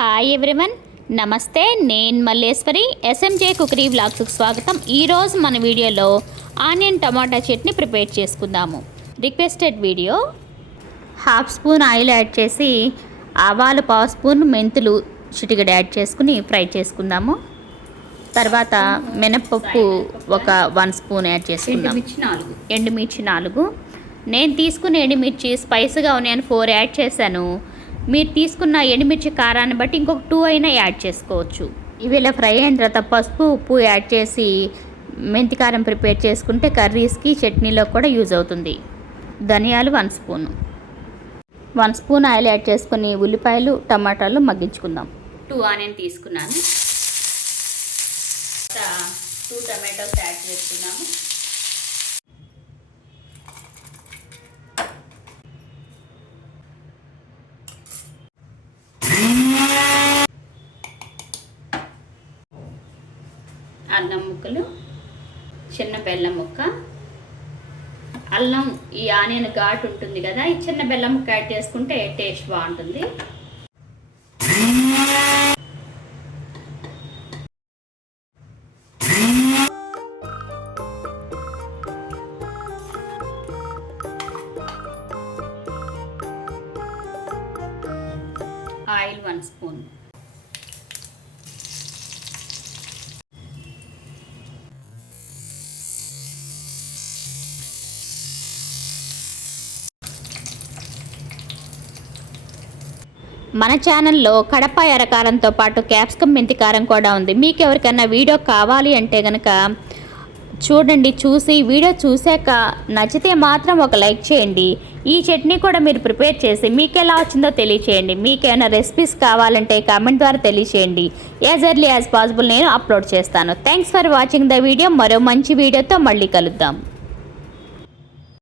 Hi everyone, నమస్తే. నేను Malleswari. SMJ cookery వ్లాగ్స్కి స్వాగతం. ఈరోజు మన వీడియోలో ఆనియన్ టమాటా చట్నీ ప్రిపేర్ చేసుకుందాము. Requested video. 1/2 spoon oil add చేసి ఆవాలు 1/2 స్పూన్, మెంతులు చిటికెడు యాడ్ చేసుకుని ఫ్రై చేసుకుందాము. తర్వాత మినప్పప్పు ఒక 1 స్పూన్ యాడ్ చేసుకుందాం. ఎండుమిర్చి 4. నేను తీసుకున్న ఎండుమిర్చి స్పైసీగా ఉన్నాయని 4 యాడ్ చేశాను. మీరు తీసుకున్న ఎండుమిర్చి కారాన్ని బట్టి ఇంకొక 2 అయినా యాడ్ చేసుకోవచ్చు. ఇవి ఇలా ఫ్రై అయిన తర్వాత పసుపు, ఉప్పు యాడ్ చేసి మెంతి కారం ప్రిపేర్ చేసుకుంటే కర్రీస్కి, చట్నీలో కూడా యూజ్ అవుతుంది. ధనియాలు 1 స్పూన్. 1 స్పూన్ ఆయిల్ యాడ్ చేసుకుని ఉల్లిపాయలు, టమాటాలు మగ్గించుకుందాం. 2 ఆనియన్ తీసుకున్నాను. 2 టమాటోస్ యాడ్ చేసుకున్నాము. అల్లం ముక్కలు, చిన్న బెల్లం ముక్క. అల్లం, ఈ ఆనియన్ ఘాటు ఉంటుంది కదా, ఈ చిన్న బెల్లం ముక్క యాడ్ చేసుకుంటే టేస్ట్ బాగుంటుంది. Oil 1 spoon. మన ఛానల్లో కడప ఎర్రకారంతో పాటు క్యాప్సికమ్ మెంతి కారం కూడా ఉంది. మీకు ఎవరికైనా వీడియో కావాలి అంటే కనుక చూడండి. వీడియో చూశాక నచ్చితే మాత్రం ఒక లైక్ చేయండి. ఈ చట్నీ కూడా మీరు ప్రిపేర్ చేసి మీకు ఎలా వచ్చిందో తెలియచేయండి. మీకేమైనా రెసిపీస్ కావాలంటే కామెంట్ ద్వారా తెలియచేయండి. యాజ్ ఎర్లీ యాజ్ పాసిబుల్ నేను అప్లోడ్ చేస్తాను. Thanks for watching the video. మరో మంచి వీడియోతో మళ్ళీ కలుద్దాం.